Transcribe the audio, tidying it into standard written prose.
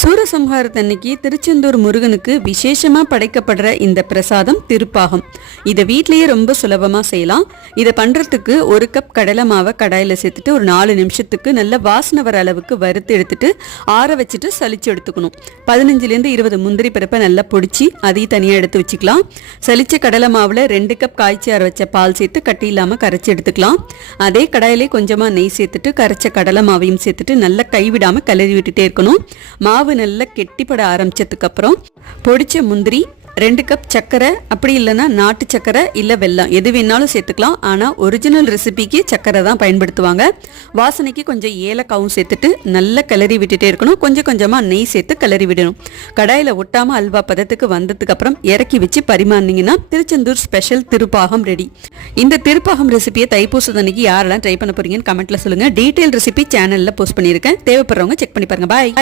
சூரசம்ஹாரத்தன்னைக்கு திருச்செந்தூர் முருகனுக்கு விசேஷமா படைக்கப்படுற இந்த பிரசாதம் திருப்பாகம். இதை வீட்லயே ரொம்ப சுலபமா செய்யலாம். இதை பண்றதுக்கு ஒரு கப் கடலை மாவை கடாயில சேர்த்துட்டு ஒரு 4 நிமிஷத்துக்கு நல்ல வாசனை வர அளவுக்கு வறுத்து எடுத்துட்டு ஆற வச்சுட்டு சலிச்சு எடுத்துக்கணும். 15லேருந்து 20 முந்திரி பருப்பை நல்லா பொடிச்சு அதையும் தனியா எடுத்து வச்சுக்கலாம். சலிச்ச கடலை மாவுல 2 கப் காய்ச்சி ஆற வச்ச பால் சேர்த்து கட்டி இல்லாம கரைச்சி எடுத்துக்கலாம். அதே கடாயிலே கொஞ்சமா நெய் சேர்த்துட்டு கரைச்ச கடலை மாவையும் சேர்த்துட்டு நல்லா கைவிடாம கிளறி விட்டுட்டே இருக்கணும். மாவு நல்லா கெட்டிப்பட ஆரம்பிச்சதுக்கு அப்புறம் பொடிச்ச முந்திரி, 2 கப் சர்க்கரை, அப்படி இல்லைன்னா நாட்டு சர்க்கரை இல்லை வெல்லம் எது வேணாலும் சேர்த்துக்கலாம். ஆனால் ஒரிஜினல் ரெசிபிக்கு சர்க்கரை தான் பயன்படுத்துவாங்க. வாசனைக்கு கொஞ்சம் ஏலக்காவும் சேர்த்துட்டு நல்லா கிளறி விட்டுட்டே இருக்கணும். கொஞ்சம் கொஞ்சமாக நெய் சேர்த்து கிளறி விடணும். கடாயில் ஒட்டாமல் அல்வா பதத்துக்கு வந்ததுக்கு அப்புறம் இறக்கி வச்சு பரிமாறினீங்கன்னா திருச்செந்தூர் ஸ்பெஷல் திருப்பாகம் ரெடி. இந்த திருப்பாகம் ரெசிபியை தைப்பூசத்தன்னைக்கு யாரெல்லாம் ட்ரை பண்ண போறீங்கன்னு கமெண்ட்ல சொல்லுங்க. டீட்டெயில் ரெசிபி சேனல்ல போஸ்ட் பண்ணியிருக்கேன். தேவைப்படுறவங்க செக் பண்ணி பாருங்க. பாய்.